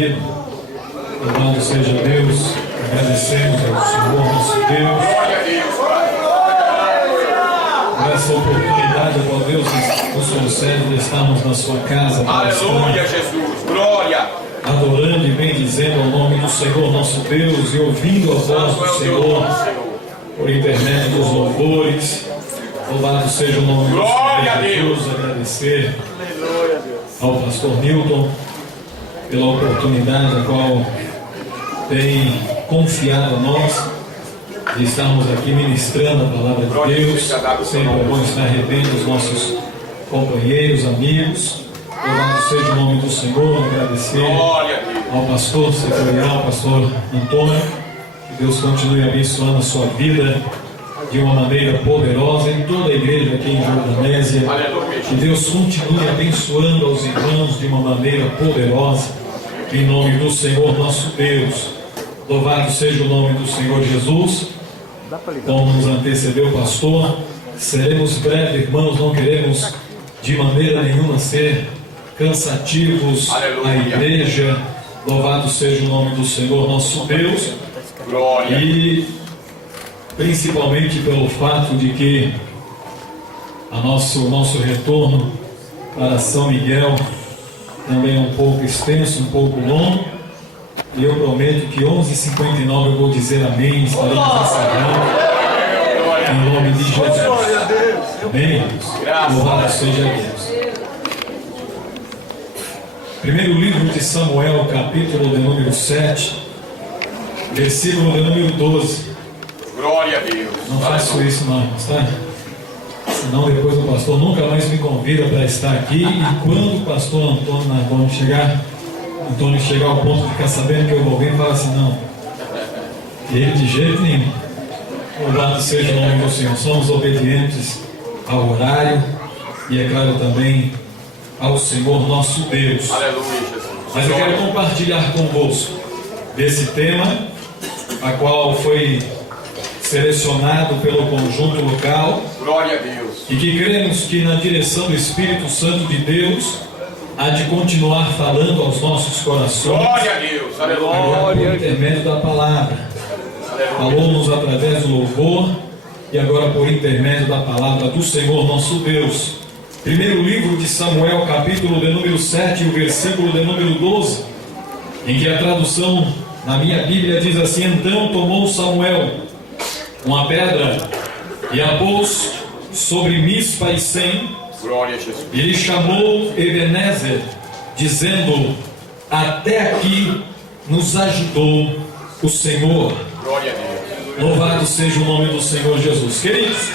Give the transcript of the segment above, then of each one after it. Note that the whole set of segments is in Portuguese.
vida. Louvado seja Deus, agradecemos ao Senhor nosso Deus por essa oportunidade, ó Deus, que nos concede de estarmos na sua casa. Aleluia, Jesus, glória. Adorando e bendizendo ao nome do Senhor nosso Deus e ouvindo a voz do Senhor por intermédio dos louvores. Louvado seja o nome do Senhor Jesus. Agradecer ao pastor Newton pela oportunidade a qual tem confiado a nós de estarmos aqui ministrando a palavra de Deus. Sempre é bom estar revendo os nossos companheiros, amigos. Louvado seja o nome do Senhor. Agradecer ao pastor setorial, pastor Antônio, que Deus continue abençoando a sua vida de uma maneira poderosa em toda a igreja aqui em Jordanésia. Que Deus continue abençoando aos irmãos de uma maneira poderosa, em nome do Senhor nosso Deus. Louvado seja o nome do Senhor Jesus. Como nos antecedeu o pastor, seremos breves, irmãos, não queremos de maneira nenhuma ser cansativos à igreja. Louvado seja o nome do Senhor nosso Deus. Glória. E principalmente pelo fato de que o nosso retorno para São Miguel também é um pouco extenso, um pouco longo. E eu prometo que 11h59 eu vou dizer amém. Estaremos encerrando em nome de Jesus. Amém. Louvado seja Deus. Primeiro livro de Samuel, capítulo de número 7, versículo de número 12. Glória a Deus. Não faço isso não, tá? Senão depois o pastor nunca mais me convida para estar aqui. E quando o pastor Antônio chegar ao ponto de ficar sabendo que eu vou vir, fala assim, não, ele de jeito nenhum. Louvado seja o nome do Senhor. Somos obedientes ao horário e é claro também ao Senhor nosso Deus. Aleluia, Jesus. Mas eu quero compartilhar convosco desse tema, a qual foi selecionado pelo conjunto local. Glória a Deus. E que cremos que na direção do Espírito Santo de Deus há de continuar falando aos nossos corações. Glória a Deus. Aleluia. Agora por intermédio da palavra. Falou-nos através do louvor e agora por intermédio da palavra do Senhor nosso Deus. Primeiro livro de Samuel, capítulo de número 7, o versículo de número 12, em que a tradução na minha Bíblia diz assim: então tomou Samuel uma pedra e a pôs sobre Mispa e Sem, Glória a Jesus. e lhe chamou Ebenezer, dizendo: até aqui nos ajudou o Senhor. Glória a Deus. Louvado seja o nome do Senhor Jesus. Queridos,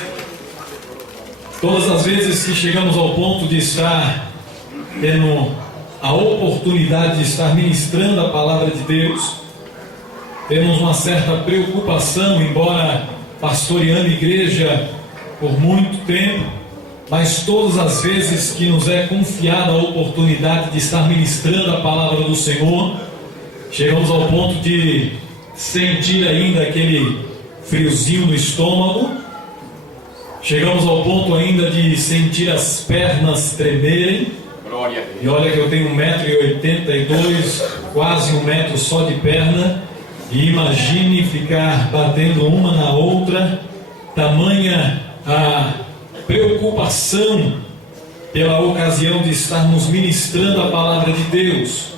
todas as vezes que chegamos ao ponto de estar tendo a oportunidade de estar ministrando a palavra de Deus, temos uma certa preocupação, embora pastoreando igreja por muito tempo, mas todas as vezes que nos é confiada a oportunidade de estar ministrando a palavra do Senhor, chegamos ao ponto de sentir ainda aquele friozinho no estômago, chegamos ao ponto ainda de sentir as pernas tremerem. Glória a Deus. E olha que eu tenho 1,82 m, quase 1 metro só de perna, e imagine ficar batendo uma na outra, tamanha a preocupação pela ocasião de estarmos ministrando a palavra de Deus,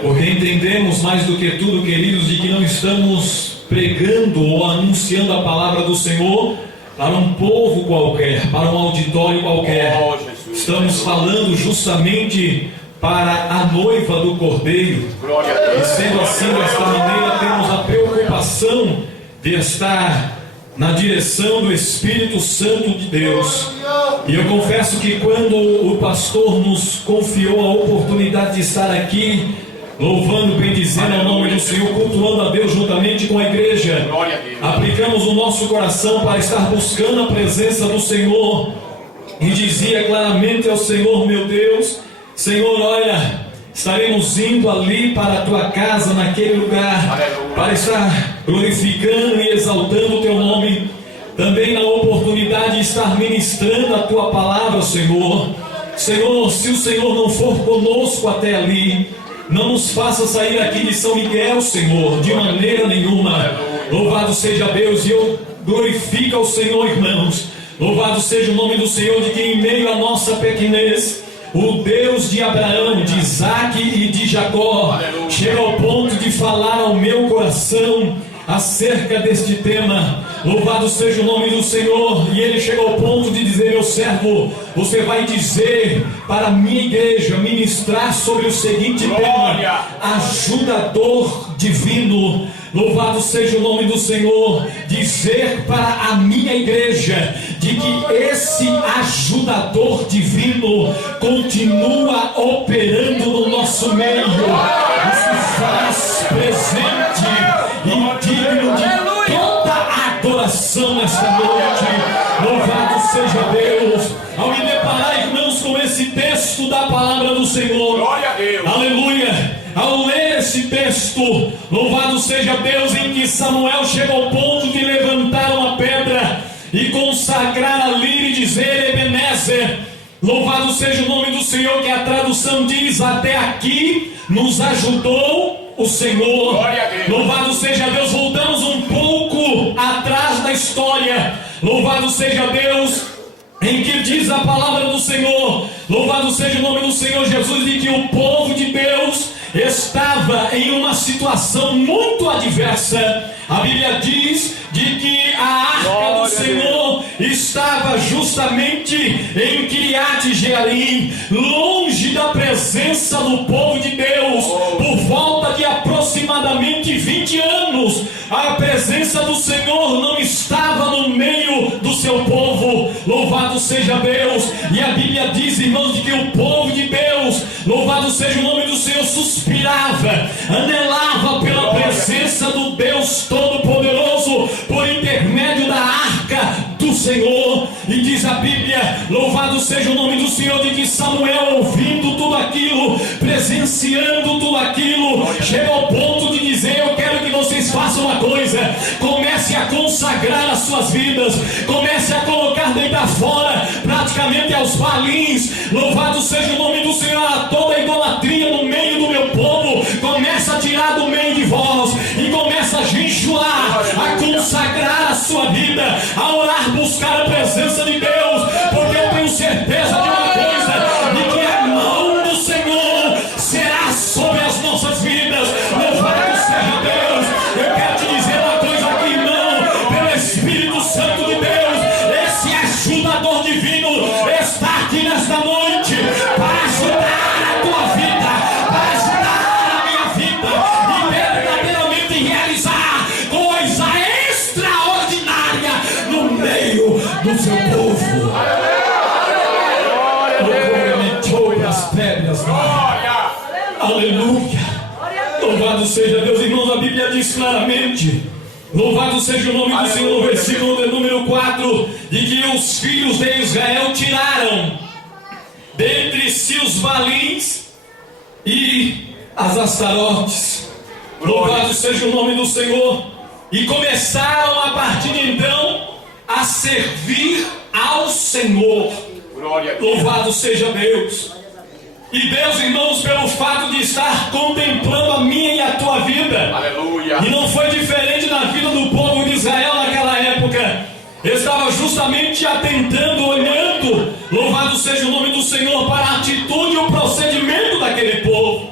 porque entendemos mais do que tudo, queridos, de que não estamos pregando ou anunciando a palavra do Senhor para um povo qualquer, para um auditório qualquer. Oh, Jesus. Estamos falando justamente para a noiva do Cordeiro. Glória a E Deus. sendo assim, desta maneira, temos a preocupação de estar na direção do Espírito Santo de Deus. E eu confesso que quando o pastor nos confiou a oportunidade de estar aqui, louvando, bendizendo ao nome do Senhor, cultuando a Deus juntamente com a igreja, Glória a Deus. aplicamos o nosso coração para estar buscando a presença do Senhor, e dizia claramente ao Senhor: meu Deus, Senhor, olha, estaremos indo ali para a tua casa, naquele lugar, Aleluia. para estar glorificando e exaltando o teu nome, também na oportunidade de estar ministrando a tua palavra, Senhor. Senhor, se o Senhor não for conosco até ali, Não nos faça sair aqui de São Miguel, Senhor, de maneira nenhuma. Louvado seja Deus, e eu glorifico ao Senhor, irmãos. Louvado seja o nome do Senhor, de que em meio à nossa pequenez, o Deus de Abraão, de Isaac e de Jacó, chega ao ponto de falar ao meu coração acerca deste tema. Louvado seja o nome do Senhor. E ele chega ao ponto de dizer: meu servo, você vai dizer para a minha igreja, ministrar sobre o seguinte tema: ajudador divino. Louvado seja o nome do Senhor. Dizer para a minha igreja de que esse ajudador divino continua operando no nosso meio e se faz presente e digno de toda a adoração nesta noite. Louvado seja Deus. Ao me deparar, irmãos, com esse texto da palavra do Senhor, glória a Deus, aleluia, ao ler esse texto, louvado seja Deus, em que Samuel chega ao ponto de levantar uma pedra e consagrar ali e dizer: Ebenezer. Louvado seja o nome do Senhor, que a tradução diz: até aqui nos ajudou o Senhor. Glória a Deus. Louvado seja Deus. Voltamos um pouco atrás da história. Louvado seja Deus, em que diz a palavra do Senhor, louvado seja o nome do Senhor Jesus, de que o povo de Deus estava em uma situação muito adversa. A Bíblia diz de que a arca do Senhor estava justamente em Kiriat Jearim, longe da presença do povo de Deus, por volta de aproximadamente 20 anos. A presença do Senhor não estava no meio do seu povo. Louvado seja Deus. E a Bíblia diz, irmãos, de que o povo de Deus, louvado seja o nome do Senhor, suspirava, anelava pela presença do Deus Todo-Poderoso, por intermédio da arca do Senhor. E diz a Bíblia, louvado seja o nome do Senhor, de que Samuel, ouvindo tudo aquilo, presenciando tudo aquilo, chega ao ponto de dizer: eu quero que vocês façam uma coisa, comece a consagrar as suas vidas, comece a colocar deitar fora praticamente aos balins. Louvado seja o nome do Senhor. A toda a idolatria no meio do meu povo, começa a tirar do meio de vós e começa a jejuar, a consagrar a sua vida, a orar, buscar a presença de Deus, porque eu tenho certeza de uma coisa, de que a mão do Senhor será sobre as nossas vidas. Louvado seja Deus. Eu quero te dizer uma coisa aqui, irmão, pelo Espírito Santo de Deus, esse ajudador divino está aqui nesta noite para ajudar a tua vida, para ajudar a minha vida, e verdadeiramente realizar coisa extraordinária no meio do seu povo. As pedras, aleluia. Louvado seja Deus, irmãos. A Bíblia diz claramente, louvado seja o nome do Senhor, no versículo de número 4, de que os filhos de Israel tiraram dentre si os balins e as astarotes. Louvado seja o nome do Senhor. E começaram a partir de então a servir ao Senhor. Louvado seja Deus. E Deus, irmãos, pelo fato de estar contemplando a minha e a tua vida, aleluia, e não foi diferente na vida do povo de Israel naquela época, estava justamente atentando, olhando, louvado seja o nome do Senhor, para a atitude e o procedimento daquele povo.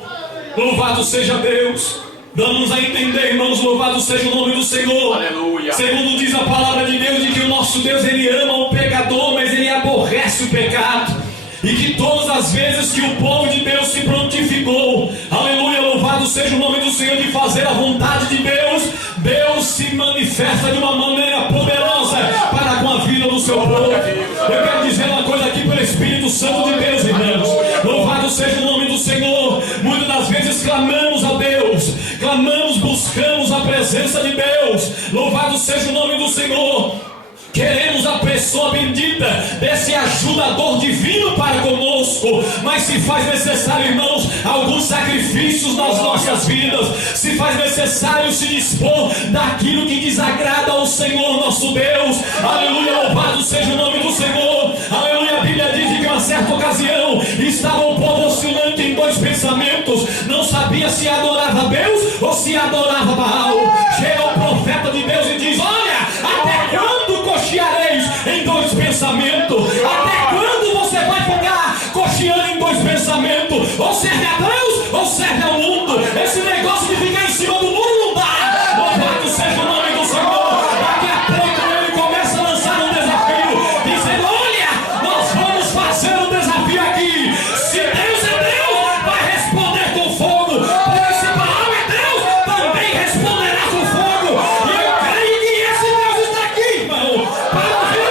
Louvado seja Deus. Damos a entender, irmãos, louvado seja o nome do Senhor. Aleluia. Segundo diz a palavra de Deus, de que o nosso Deus, Ele ama o pecador, mas Ele aborrece o pecado. E que todas as vezes que o povo de Deus se prontificou, aleluia, louvado seja o nome do Senhor, de fazer a vontade de Deus, Deus se manifesta de uma maneira poderosa para com a vida do seu povo. Eu quero dizer uma coisa aqui pelo Espírito Santo de Deus, irmãos. Louvado seja o nome do Senhor. Muitas das vezes clamamos a Deus, clamamos, buscamos a presença de Deus. Louvado seja o nome do Senhor. Queremos a pessoa bendita desse ajudador divino para conosco, mas se faz necessário, irmãos, alguns sacrifícios nas nossas vidas, se faz necessário se dispor daquilo que desagrada ao Senhor nosso Deus. Aleluia, louvado seja o nome do Senhor. Aleluia. Bíblia diz que em uma certa ocasião estava o povo oscilante em dois pensamentos, não sabia se adorava Deus ou se adorava Baal. Chega o profeta de Deus e diz: olha, até quando cocheareis em dois pensamentos? Até quando você vai ficar cocheando em dois pensamentos? Ou serve a Deus ou serve ao mundo? Esse negócio de ficar em cima do muro não dá. Louvado seja o nome do Senhor. Daqui a pouco ele começa a lançar um desafio, dizendo: olha, nós vamos fazer um desafio aqui. Se Deus é Deus, vai responder com fogo. Porque se Baal é Deus, também responderá com fogo. E eu creio que esse Deus está aqui, irmão, para ouvir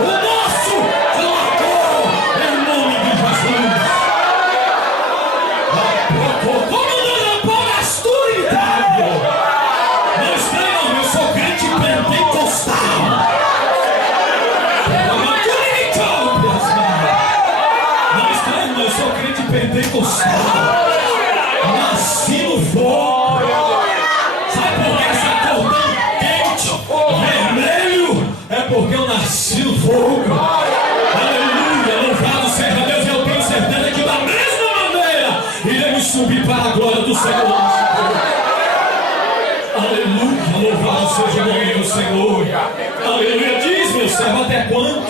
o nosso clamor em nome de Jesus. Comandando Paulo Astúrido. Não estranho, eu sou crente pentecostal. Não estranho, eu sou crente pentecostal. Nasci no fogo. Sabe por que essa cor tão quente, vermelho? É porque eu nasci no fogo. Aleluia, louvado seja Deus. Eu tenho certeza que da mesma maneira iremos subir para a glória do Senhor. Aleluia, louvado seja o nome do Senhor. Aleluia, diz meu servo, até quando?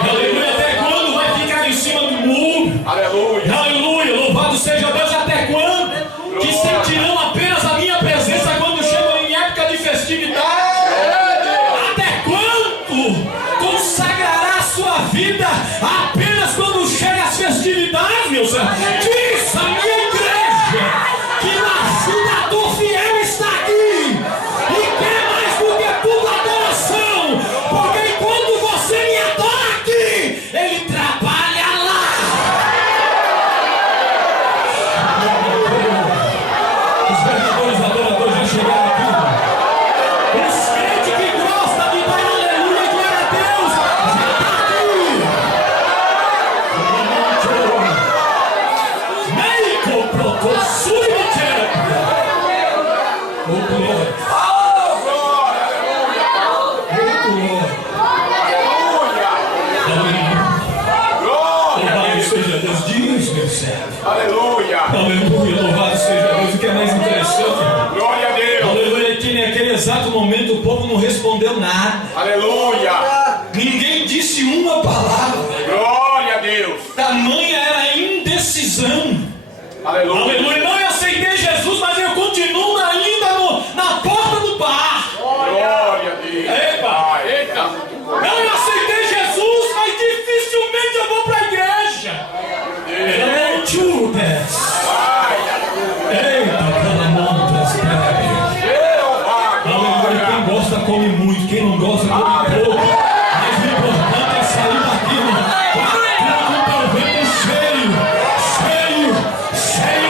Aleluia, até quando vai ficar em cima do muro? Aleluia. Aleluia, louvado seja Deus, até quando? Que sentirão apenas a minha presença quando chegam em época de festividade? Até quando consagrará a sua vida apenas quando chega as festividades, meu Senhor? Diz a minha igreja que na vida do fiel está aqui e quer mais do que tudo adoração, porque enquanto você me adora aqui, ele trabalha lá. Os verdadeiros adoradores já chegaram aqui. Os crentes que gostam de dar aleluia e glória a Deus já está aqui. Meio protossui no tempo. Oh glória. Oh glória. Louvado seja Deus, diz meu servo. Aleluia. Aleluia, louvado seja Deus. O que é mais interessante, Glória a Deus. aleluia, é que naquele exato momento o povo não respondeu nada. Aleluia. Ninguém disse uma palavra. Glória a Deus. Tamanha era a indecisão. Aleluia. Aleluia, não, eu aceitei Jesus, mas eu continuo ainda na porta do bar. Glória a Deus. Epa. Eita. Não, eu aceitei Jesus, mas dificilmente eu vou para a igreja. Não chutas. Eita, pelo amor das pedras. Aleluia, quem gosta come muito, quem não gosta come pouco. Mas o importante é sair daqui, com o teu ventre cheio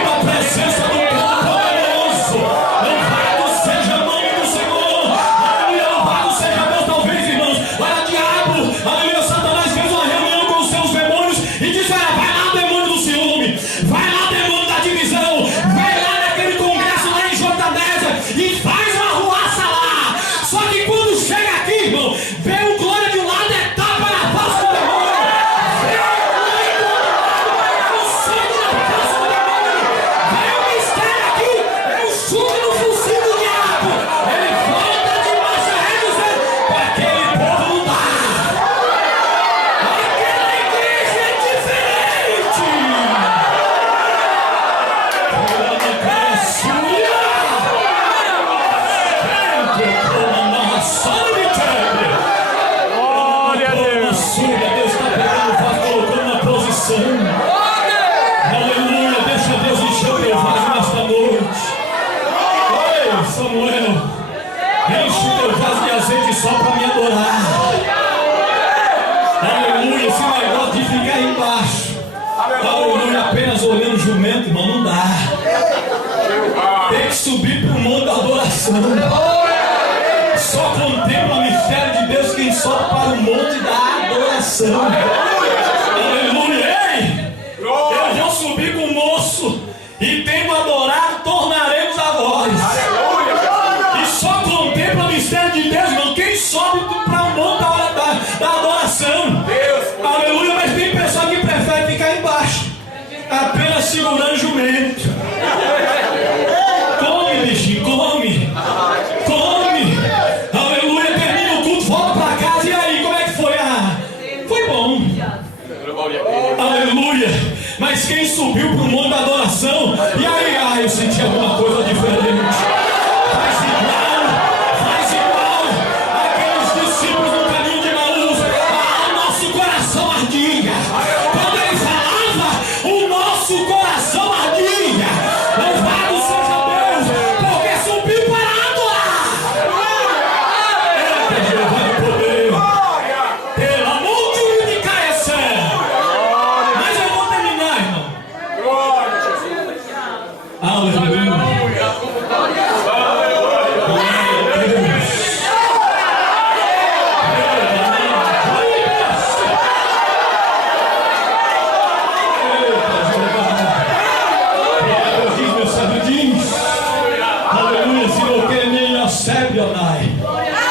da presença do Todo-Poderoso. Louvado seja o nome do Senhor. Aleluia, louvado seja Deus. Talvez, irmãos, olha, diabo, aleluia, Satanás fez uma reunião com os seus demônios e disse: olha, vai lá, demônio do ciúme, vai lá, demônio da divisão, vai lá naquele congresso lá em Jordanésia e faz uma ruaça lá. Só que quando chega aqui, irmão, vê o glória de um lado, é tapa na face do demônio. Vê o glória do outro, é o sangue na face do demônio. Vê o mistério aqui, é o chute no focinho do diabo. Ele volta de marcha ré dizendo: para aquele povo não dá. Aquela igreja é diferente. Glória a Deus. Deus está pegando o vaso, colocando na posição. Aleluia, deixa Deus encher o teu vaso nesta noite. Ei, Samuel, enche o teu vaso de azeite só para me adorar. Aleluia, esse negócio de ficar embaixo. Aleluia, apenas olhando o jumento, irmão, não dá. Tem que subir para o monte da adoração. Só contempla o mistério de Deus quem sobe para o monte da adoração. Aleluia, ei! Eu vou subir com o moço e tendo adorado, tornaremos a voz. E só contempla o mistério de Deus, irmão, quem sobe para o monte da adoração. Mas quem subiu para o monte da adoração, e aí, eu senti alguma coisa diferente. Faz igual aqueles discípulos no caminho de Emaús. O nosso coração ardia. Quando ele falava, o nosso coração ardia. Louvado seja Deus, porque subiu para adorar. Eita, Jeová do poder. Pela monte de Caecé. Mas eu vou terminar, irmão. Glória a Jesus. Aleluia.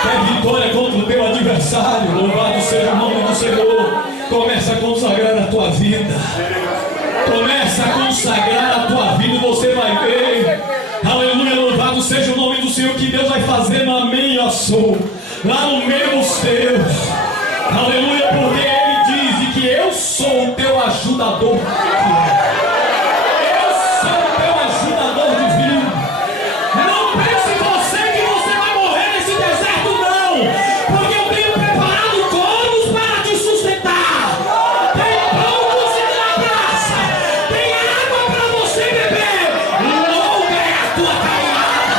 É vitória contra o teu adversário. Louvado seja o nome do Senhor. Começa a consagrar a tua vida. Começa a consagrar a tua vida e você vai ver. Aleluia, louvado seja o nome do Senhor, que Deus vai fazer no amém e sou lá no meio dos teus. Aleluia, porque Ele diz que eu sou o teu ajudador. Eu sou o teu ajudador divino. Não pense você que você vai morrer nesse deserto, não. Porque eu tenho preparado corvos para te sustentar. Tem pão cozido na praça. Tem água para você beber. Longa é a tua caminhada.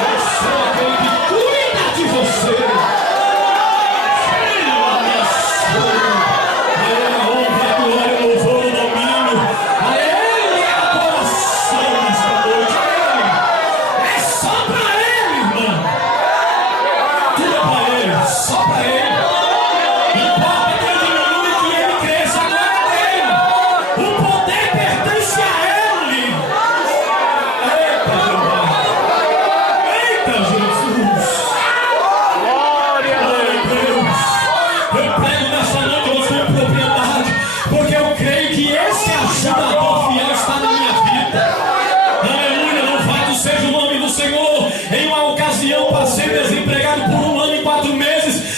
Eu sou aquele que cuida de você.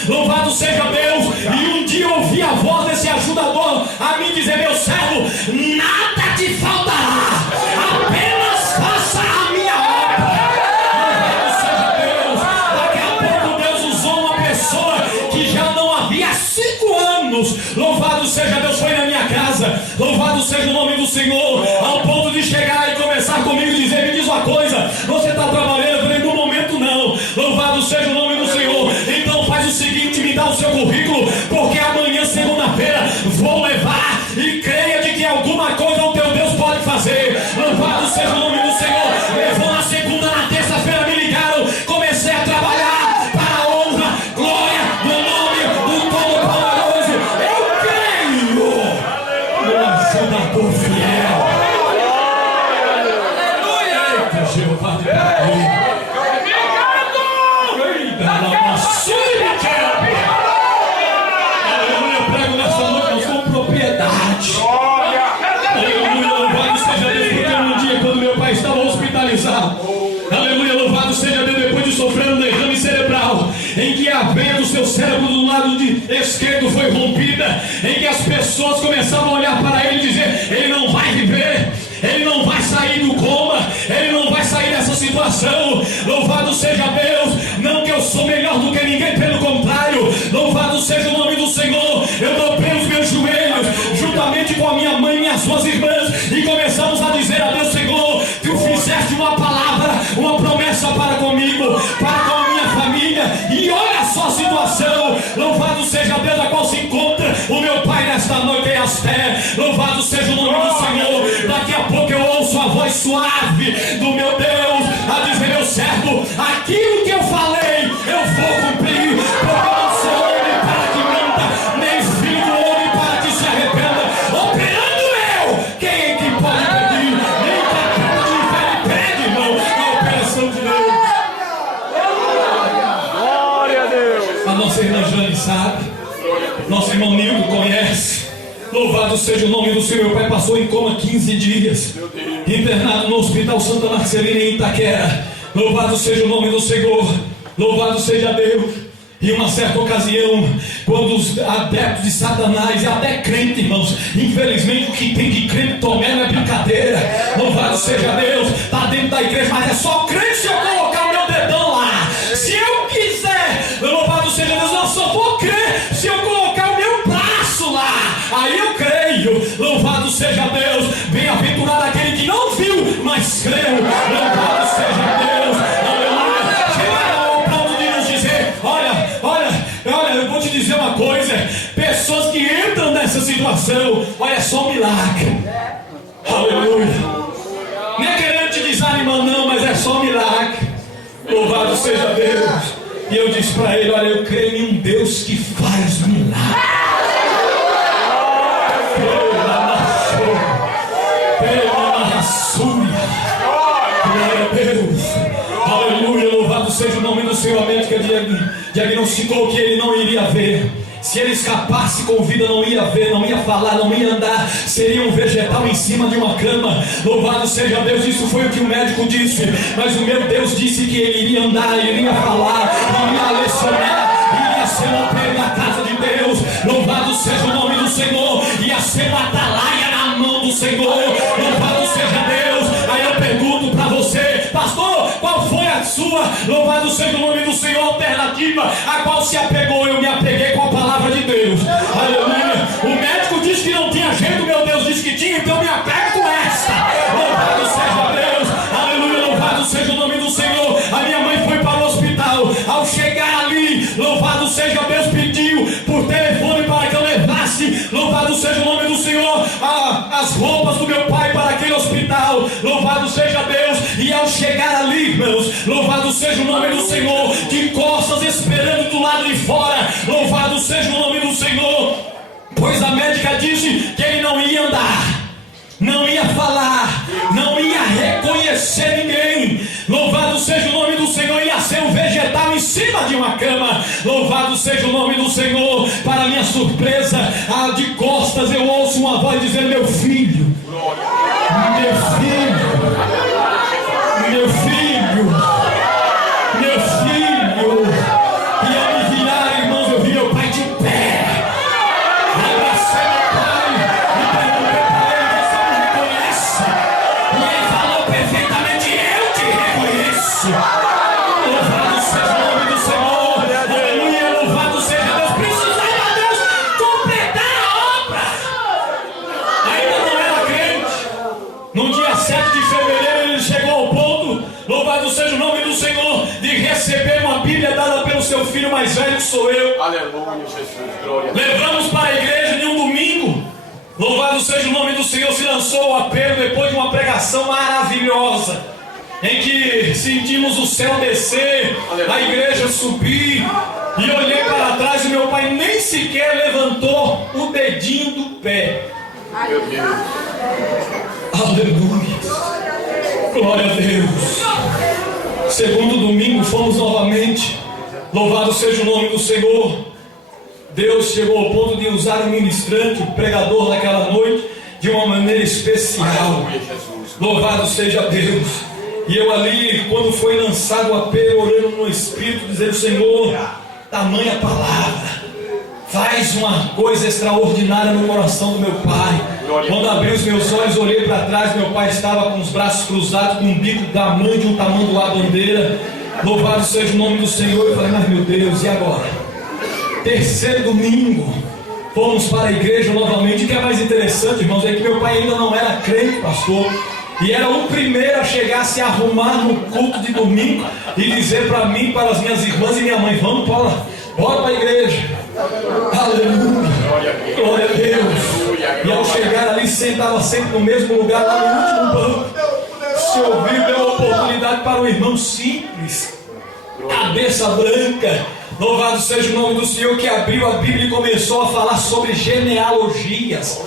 Louvado seja Deus. E um dia eu ouvi a voz desse ajudador a me dizer: meu servo, nada te faltará, apenas faça a minha obra. Louvado seja Deus. Daqui a pouco Deus usou uma pessoa que já não havia 5 anos. Louvado seja Deus, foi na minha casa. Louvado seja o nome do Senhor, ao ponto de chegar e conversar comigo e dizer: me diz uma coisa, você está trabalhando? Eu falei: no momento não. Louvado seja o nome do Senhor. Então faz o seguinte, me dá o seu currículo, porque amanhã, segunda-feira, vou levar, e creia de que alguma coisa o teu Deus pode fazer. Louvado seja o nome do Senhor. Levou na segunda, na terça-feira me ligaram, comecei a trabalhar para a honra, glória do nome do Todo-Poderoso. Eu creio no ajudador fiel. Eita, Jeová de poder. Aleluia, eu prego nessa noite, nós com propriedade. Aleluia, louvado seja Deus, porque um dia, quando meu pai estava hospitalizado, aleluia, louvado seja Deus, depois de sofrer um derrame cerebral, em que a veia do seu cérebro do lado esquerdo foi rompida, em que as pessoas começavam a olhar para ele e dizer: ele não vai viver, ele não vai sair do coma, ele não vai sair dessa situação. Louvado seja Deus. Não que eu sou melhor do que ninguém, pelo contrário. Louvado seja o nome do Senhor. Eu dobrei os meus joelhos, juntamente com a minha mãe e minhas duas irmãs, e começamos a dizer a Deus: Senhor, tu fizeste uma palavra, uma promessa para comigo, para com a minha família, e olha só a situação. Louvado seja Deus, a qual se encontra o meu pai nesta noite em Asté. Louvado seja o nome do Senhor. Daqui a pouco eu ouço a voz suave do meu Deus a dizer: meu servo, aquilo que eu falei, eu vou cumprir, porque eu não sou homem para que minta, nem filho do homem para que se arrependa. Operando eu, quem é que pode pedir? Nem capeta de inferno pede, irmão, a operação de Deus. Glória a Deus. A nossa irmã Jane sabe, nosso irmão Nildo conhece. Louvado seja o nome do Senhor. Meu pai passou em coma 15 dias, internado no Hospital Santa Marcelina em Itaquera. Louvado seja o nome do Senhor. Louvado seja Deus. Em uma certa ocasião, quando os adeptos de Satanás e até crente, irmãos, infelizmente o que tem de crente tomando é brincadeira. Louvado seja Deus, está dentro da igreja, mas é só crente se eu colocar o meu dedão lá. Se eu quiser, louvado seja Deus, eu só vou crer se eu colocar o meu braço lá. Aí eu creio. Louvado seja Deus. Bem-aventurado aquele que não viu, mas creu. Louvado seja Deus. Aleluia. Chegaram ao ponto de nos dizer: olha, eu vou te dizer uma coisa. Pessoas que entram nessa situação, olha, é só um milagre. Aleluia. Nem querendo te desanimar não, mas é só um milagre. Louvado seja Deus. E eu disse para ele: olha, eu creio em um Deus que faz milagres. Glória a Deus. Aleluia. Louvado seja o nome do Senhor. A médica diagnosticou que ele não iria ver. Se ele escapasse com vida, não ia ver, não ia falar, não ia andar. Seria um vegetal em cima de uma cama. Louvado seja Deus. Isso foi o que o médico disse. Mas o meu Deus disse que ele iria andar, iria falar, iria lecionar, iria ser um pé da casa de Deus. Louvado seja o nome do Senhor. Ia ser uma atalaia na mão do Senhor. Louvado seja Deus. Aí eu pergunto para você: pastor, qual foi a sua, louvado seja o nome do Senhor, alternativa a qual se apegou? Eu me apeguei com a palavra de Deus. Aleluia. O médico disse que não tinha jeito, meu Deus disse que tinha, então eu me apego com esta. Louvado seja Deus. Aleluia. Louvado seja o nome do Senhor. A minha mãe foi para o hospital. Ao chegar ali, louvado seja Deus, pediu por telefone para que eu levasse, louvado seja o nome do Senhor, as roupas do meu pai para aquele hospital. Louvado seja Deus. E ao chegar ali, irmãos, louvado seja o nome do Senhor, de costas esperando do lado de fora. Louvado seja o nome do Senhor. Pois a médica disse que ele não ia andar, não ia falar, não ia reconhecer ninguém. Louvado seja o nome do Senhor. Ia ser um vegetal em cima de uma cama. Louvado seja o nome do Senhor. Para minha surpresa, de costas eu ouço uma voz dizendo: meu filho, meu filho, meu filho, meu filho. E ao me virar, irmãos, eu vi meu pai de pé. Abracei meu pai e perguntei para ele: você me reconhece? E ele falou perfeitamente: eu te reconheço. Louvado seja o nome do Senhor. Aleluia. Louvado seja Deus. Precisava Deus completar a obra. Ainda não era crente. No dia 7 de fevereiro ele chegou ao ponto, louvado seja o nome do Senhor, de receber uma Bíblia dada pelo seu filho mais velho, que sou eu. Aleluia, Jesus, glória. Levamos para a igreja em um domingo. Louvado seja o nome do Senhor. Se lançou o apelo depois de uma pregação maravilhosa, em que sentimos o céu descer, a igreja subir. E olhei para trás e meu pai nem sequer levantou o dedinho do pé. Meu Deus. Aleluia. Glória a Deus. Segundo domingo fomos novamente. Louvado seja o nome do Senhor. Deus chegou ao ponto de usar o ministrante, o pregador naquela noite, de uma maneira especial. Aleluia, Jesus. Louvado seja Deus. E eu ali, quando foi lançado o apelo, orando no Espírito, dizendo: Senhor, tamanha palavra, faz uma coisa extraordinária no coração do meu pai. Quando abri os meus olhos, olhei para trás, meu pai estava com os braços cruzados, com um bico da mãe de um tamanduá bandeira. Louvado seja o nome do Senhor. Eu falei: mas meu Deus, e agora? Terceiro domingo, fomos para a igreja novamente. O que é mais interessante, irmãos, é que meu pai ainda não era crente, pastor, e era o primeiro a chegar, a se arrumar no culto de domingo e dizer para mim, para as minhas irmãs e minha mãe: vamos bora para a igreja. Aleluia, glória a Deus. E ao chegar ali, sentava sempre no mesmo lugar, lá no último banco. Se ouviu, deu uma oportunidade para um irmão simples, cabeça branca, louvado seja o nome do Senhor, que abriu a Bíblia e começou a falar sobre genealogias,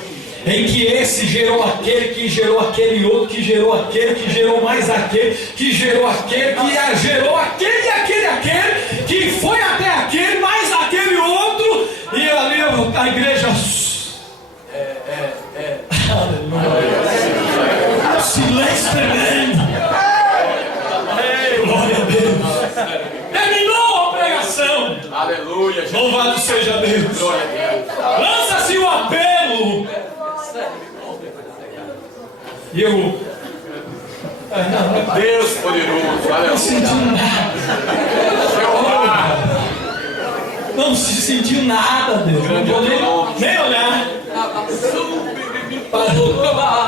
em que esse gerou aquele, que gerou aquele outro, que gerou aquele, que gerou mais aquele, que gerou aquele, que gerou aquele, aquele, que foi até aquele, mais aquele outro. E ali a igreja, silêncio tremendo. Glória a Deus. Terminou a pregação. Aleluia. Louvado seja Deus. Glória a Deus. Lança-se o apelo. E eu... Deus poderoso. Não Aleluia. sentiu nada. Jeová. Não se sentiu nada, Deus. Não pode nem olhar.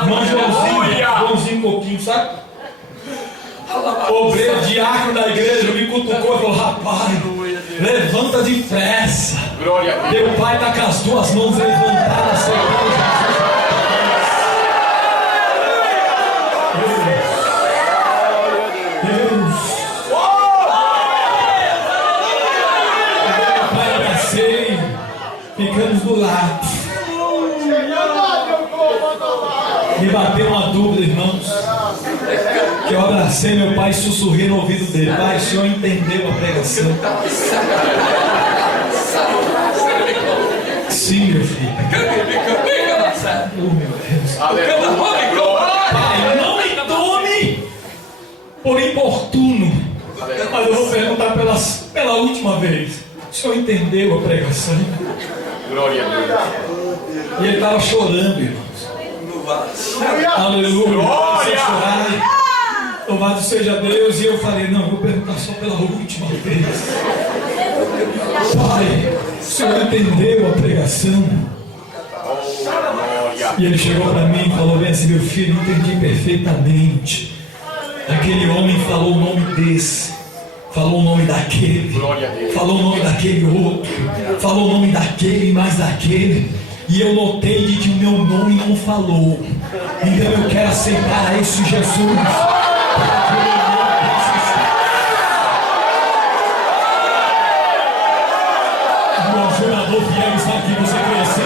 Irmão Joãozinho Coquinho, sabe? Obreiro, diácono da igreja, me cutucou e falou: rapaz, levanta depressa. Glória a Deus. Teu pai está com as duas mãos levantadas, Senhor. Ficamos do lado. Me bateu uma dúvida, irmãos. Que eu abracei meu pai e sussurrei no ouvido dele: pai, o senhor entendeu a pregação? Sim, meu filho. Oh, meu Deus. Aleluia. Pai, não me tome por importuno. Mas eu vou perguntar pela última vez: o senhor entendeu a pregação? Glória a Deus. E ele estava chorando, irmãos. Aleluia. Glória. Louvado seja Deus. E eu falei: não, vou perguntar só pela última vez. Pai, o senhor entendeu a pregação? E ele chegou para mim e falou: bem assim, meu filho, entendi perfeitamente. Aquele homem falou o nome desse, falou o nome daquele, falou o nome daquele outro, falou o nome daquele e mais daquele. E eu notei de que o meu nome não falou. Então eu quero aceitar esse Jesus. O ajurador fiel está aqui, você conhece?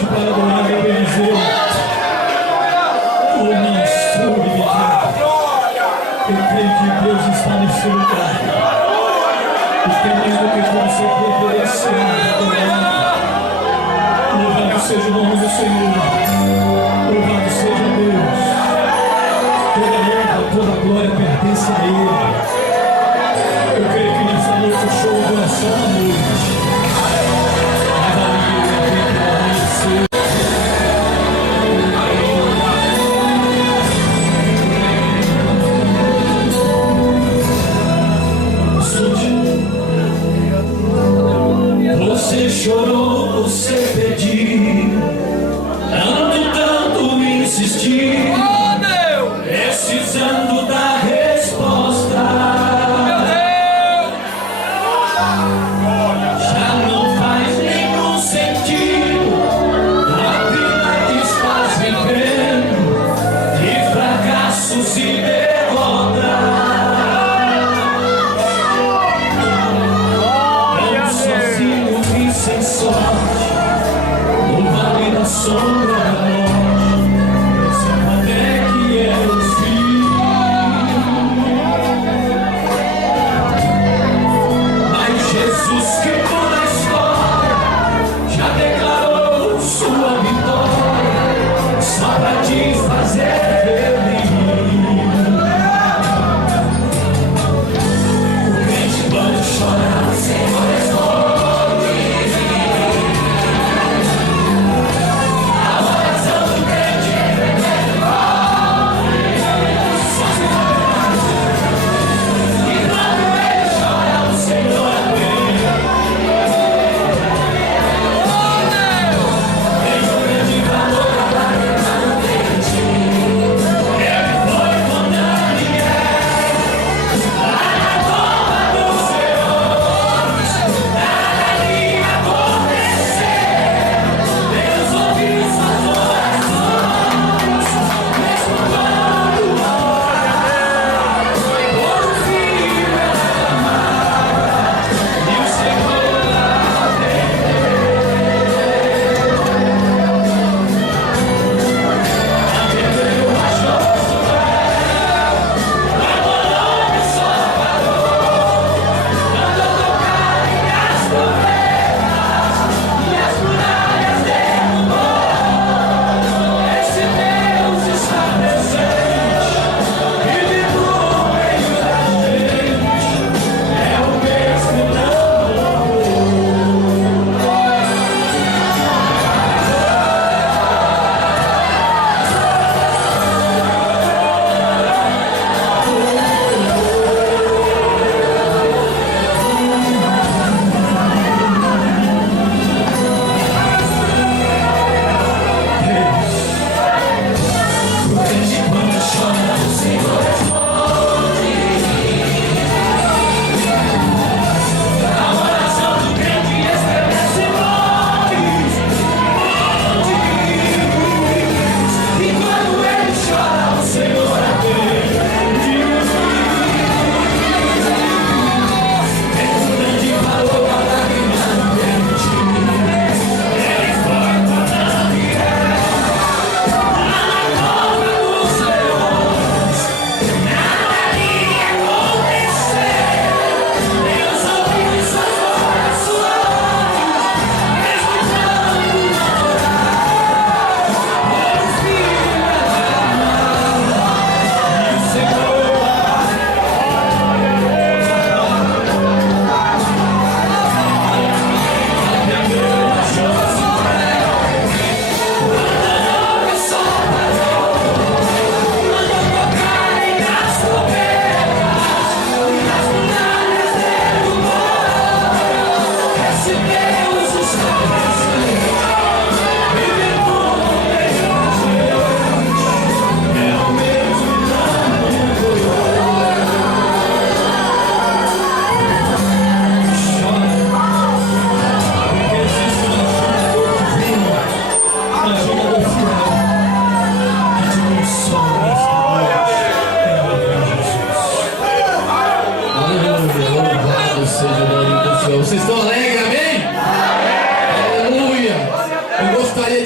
noite para adorar e bendizer o nosso Deus. Eu creio que Deus está nesse lugar. E tem mais do que você oferecer. Louvado seja o nome do Senhor. Louvado seja Deus. Toda honra, toda glória pertence a Ele. Eu creio que nessa noite o show não é só uma noite. Mas a alegria vem para amanhecer. Você chorou, você pediu, tanto insistir, precisando da resposta. Já não faz nenhum sentido a vida que estás vivendo, de fracassos e derrotas. Sem sorte, no vale da sombra da morte, sabe até que é o fim. Mas Jesus que muda a história, já declarou sua vitória, só pra te fazer feliz. O crente quando chora, o Senhor responde.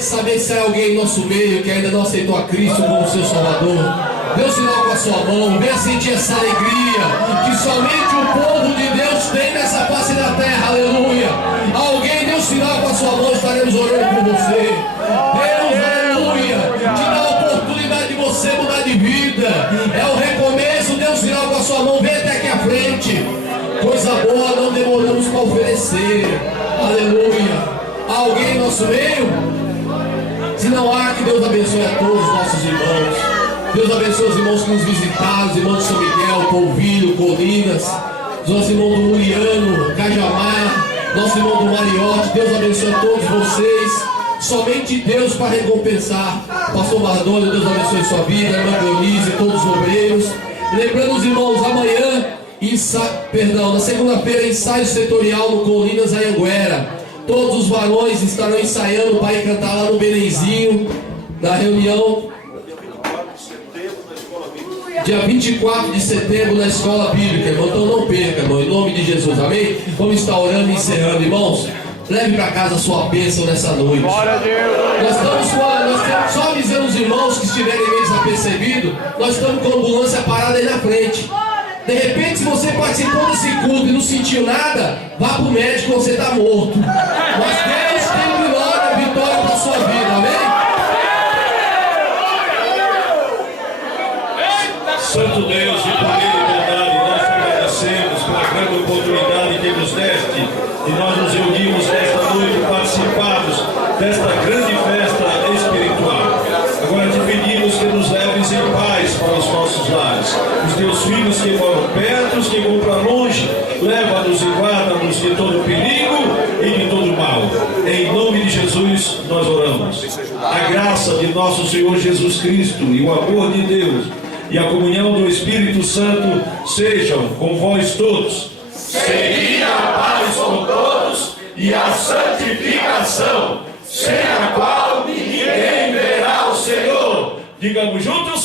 saber se há alguém em nosso meio que ainda não aceitou a Cristo como seu Salvador. Dê um sinal com a sua mão, venha sentir essa alegria que somente o povo de Deus tem nessa face da terra, aleluia. Alguém dê um sinal com a sua mão, estaremos orando por você. Deus, aleluia, te dá a oportunidade de você mudar de vida. É o recomeço, dê um sinal com a sua mão, vem até aqui à frente. Coisa boa, não demoramos para oferecer, aleluia. Há alguém em nosso meio? Se não há, que Deus abençoe a todos os nossos irmãos. Deus abençoe os irmãos que nos visitaram, os irmãos de São Miguel, Polvilho, Colinas, os nossos irmãos do Muriano, Cajamar, nosso irmão do Mariote. Deus abençoe a todos vocês. Somente Deus para recompensar. Pastor Bardolho, Deus abençoe sua vida, irmã Dionísio, todos os obreiros. Lembrando os irmãos, amanhã, na segunda-feira, ensaio setorial no Colinas, Anhanguera. Todos os varões estarão ensaiando para ir cantar lá no Belenzinho, na reunião dia 24 de setembro na Escola Bíblica, irmão. Então não perca, irmão, em nome de Jesus, amém? Vamos estar orando e encerrando, irmãos. Leve para casa a sua bênção nessa noite. Nós estamos só avisando os irmãos que estiverem meio desapercebidos. Nós estamos com a ambulância parada aí na frente. De repente, se você participou desse culto e não sentiu nada, vá para o médico, você está morto. Mas Deus tem glória, vitória para a sua vida, amém? Santo Deus e poder e bondade, nós te agradecemos pela grande oportunidade que nos deste e nós nos reunimos nesta noite participados desta grande festa espiritual. Agora te pedimos que nos leves em paz para os nossos lares. Os teus filhos que moram perto, os que vão para longe, leva-nos e guarda-nos de todo perigo e de todo mal. Em nome de Jesus nós oramos. A graça de nosso Senhor Jesus Cristo e o amor de Deus e a comunhão do Espírito Santo sejam com vós todos. Seguir a paz com todos e a santificação, sem a qual ninguém verá o Senhor. Digamos juntos.